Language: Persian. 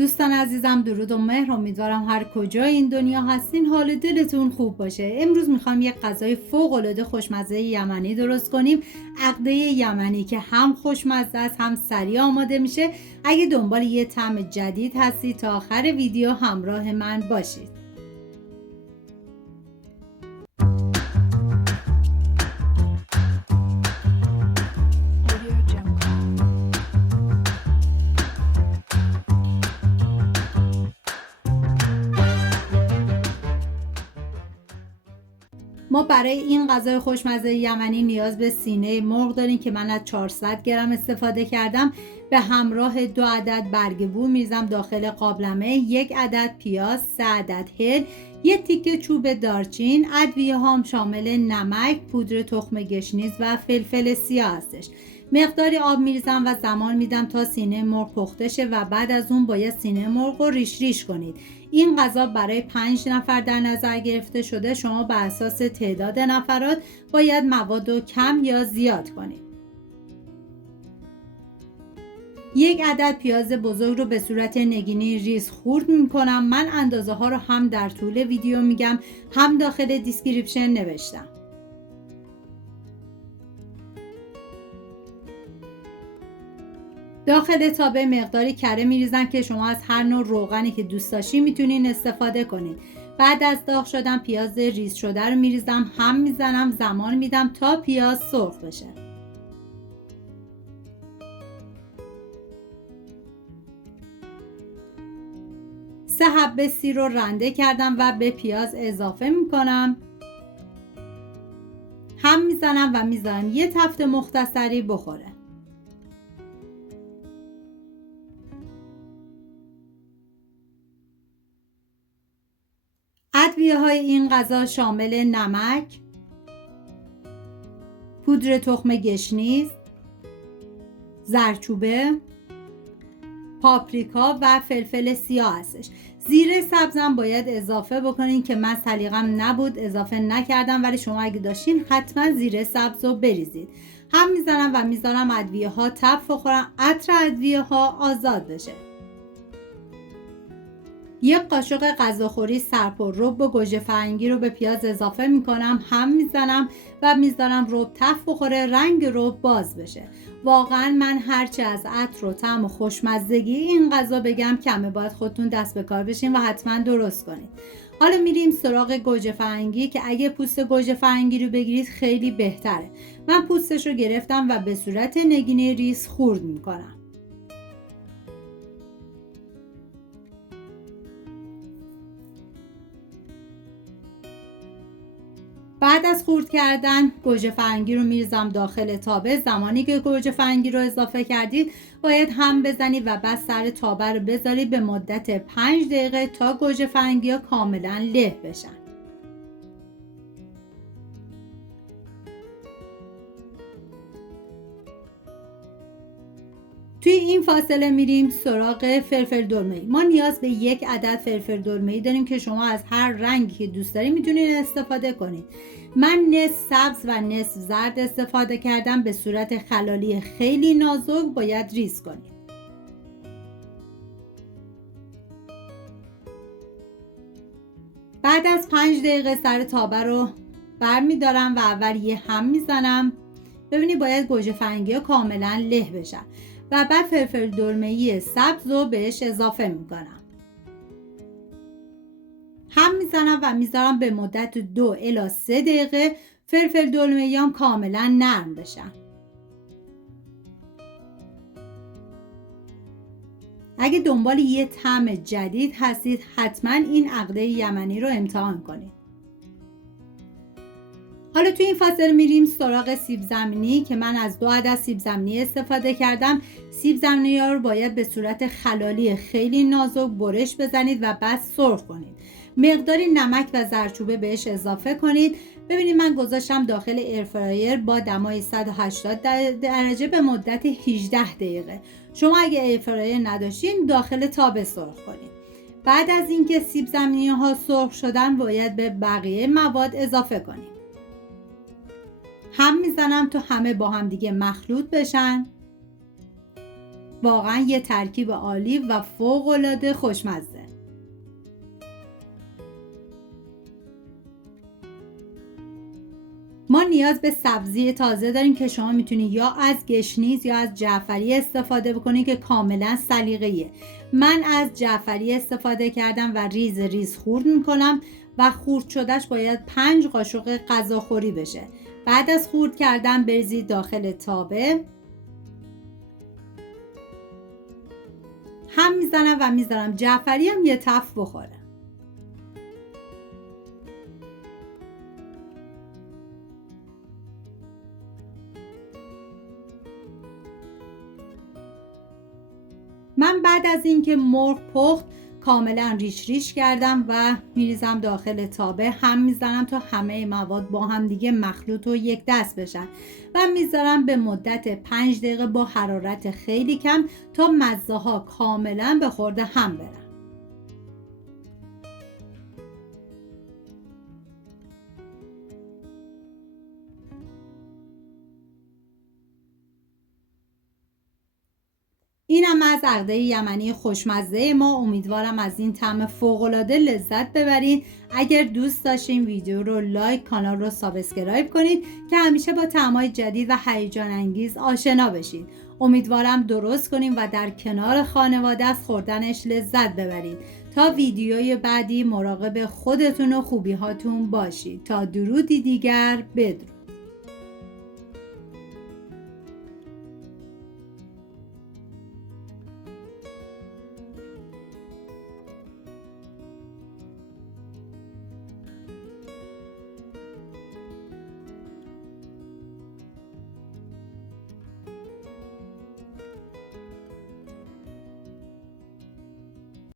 دوستان عزیزم درود و مهر، امیدوارم هر کجا این دنیا هستین حال دلتون خوب باشه. امروز میخوام یک غذای فوق العاده خوشمزه یمنی درست کنیم. عقده یمنی که هم خوشمزه است هم سریع آماده میشه. اگه دنبال یه طعم جدید هستید تا آخر ویدیو همراه من باشید. ما برای این غذای خوشمزه یمنی نیاز به سینه مرغ داریم که من از 400 گرم استفاده کردم. به همراه 2 عدد برگ بو میریزم داخل قابلمه، 1 عدد پیاز، 3 عدد هل، 1 تیکه چوب دارچین. ادویه هام شامل نمک، پودر تخم گشنیز و فلفل سیاه هستش. مقداری آب میریزم و زمان میدم تا سینه مرغ پخته شه و بعد از اون باید سینه مرغ رو ریش ریش کنید. این غذا برای 5 نفر در نظر گرفته شده. شما بر اساس تعداد نفرات باید مواد رو کم یا زیاد کنید. 1 عدد پیاز بزرگ رو به صورت نگینی ریز خورد میکنم. من اندازه ها رو هم در طول ویدیو میگم هم داخل دیسکریپشن نوشتم. داخل تابه مقداری کره میریزم که شما از هر نوع روغنی که دوست داشتین میتونین استفاده کنید. بعد از داغ شدن پیاز ریز شده رو میریزم، هم میزنم، زمان میدم تا پیاز سرخ بشه. سه حبه سیر رو رنده کردم و به پیاز اضافه میکنم، هم میزنم و میذارم یه تفت مختصری بخوره. ادویه های این غذا شامل نمک، پودر تخم گشنیز، زردچوبه، پاپریکا و فلفل سیاه هستش. زیره سبزم باید اضافه بکنین که من سلیقم نبود اضافه نکردم، ولی شما اگه داشتین حتما زیره سبز رو بریزید. هم میزنم و میذارم ادویه ها تف بخورن، عطر ادویه ها آزاد بشه. 1 قاشق غذاخوری سرپر رب و گوجه فرنگی رو به پیاز اضافه میکنم، هم میزنم و میذارم رب تف بخوره، رنگ رب باز بشه. واقعا من هرچی از عطر و طعم و خوشمزگی این غذا بگم کمه، باید خودتون دست به کار بشین و حتما درست کنید. حالا میریم سراغ گوجه فرنگی که اگه پوست گوجه فرنگی رو بگیرید خیلی بهتره. من پوستش رو گرفتم و به صورت نگینی ریز خورد میکنم. بعد از خورد کردن گوجه فرنگی رو میریزم داخل تابه. زمانی که گوجه فرنگی رو اضافه کردید باید هم بزنید و بعد سر تابه رو بذارید به مدت 5 دقیقه تا گوجه فرنگی ها کاملا له بشن. توی این فاصله میریم سراغ فلفل دلمه‌ای. ما نیاز به 1 عدد فلفل دلمه‌ای داریم که شما از هر رنگی که دوست دارید میتونید استفاده کنید. من نصف سبز و نصف زرد استفاده کردم. به صورت خلالی خیلی نازک باید ریز کنید. بعد از 5 دقیقه سر تابه رو برمیدارم و اول یه هم میزنم. ببینید باید گوجه فرنگی ها کاملا له بشن و بعد فلفل دلمه‌ای سبز رو بهش اضافه میکنم، هم میزنم و میذارم به مدت 2 الی 3 دقیقه فلفل دلمه‌ای هم کاملا نرم بشن. اگه دنبال یه طعم جدید هستید حتما این عقده یمنی رو امتحان کنید. حالا توی این فاصله میریم سراغ سیب زمینی که من از 2 عدد سیب زمینی استفاده کردم. سیب زمینی ها رو باید به صورت خلالی خیلی نازک برش بزنید و بعد سرخ کنید. مقداری نمک و زردچوبه بهش اضافه کنید. ببینید من گذاشتم داخل ایرفرایر با دمای 180 درجه به مدت 18 دقیقه. شما اگه ایرفرایر نداشتین داخل تابه سرخ کنید. بعد از اینکه سیب زمینی ها سرخ شدن باید به بقیه مواد اضافه کنید. هم میزنم تا همه با هم دیگه مخلوط بشن. واقعا یه ترکیب عالی و فوق‌العاده خوشمزه. ما نیاز به سبزی تازه داریم که شما میتونید یا از گشنیز یا از جعفری استفاده بکنید که کاملا سلیقه‌ایه. من از جعفری استفاده کردم و ریز ریز خورد میکنم و خورد شدهش باید 5 قاشق غذاخوری بشه. بعد از خورد کردن بریزید داخل تابه. هم میزنم و میذارم جعفری هم یه تف بخوره. من بعد از اینکه مرغ پخت کاملا ریش ریش کردم و میریزم داخل تابه. هم میزنم تا همه مواد با هم دیگه مخلوط و یک دست بشن و میذارم به مدت 5 دقیقه با حرارت خیلی کم تا مزه ها کاملا به خورد هم برن. اینم از عقده یمنی خوشمزه ما. امیدوارم از این طعم فوق‌العاده لذت ببرید. اگر دوست داشتین ویدیو رو لایک، کانال رو سابسکرایب کنید که همیشه با طعم‌های جدید و هیجان انگیز آشنا بشید. امیدوارم درست کنیم و در کنار خانواده از خوردنش لذت ببرید. تا ویدیوی بعدی مراقب خودتون و خوبی هاتون باشید. تا درودی دیگر، بدرود.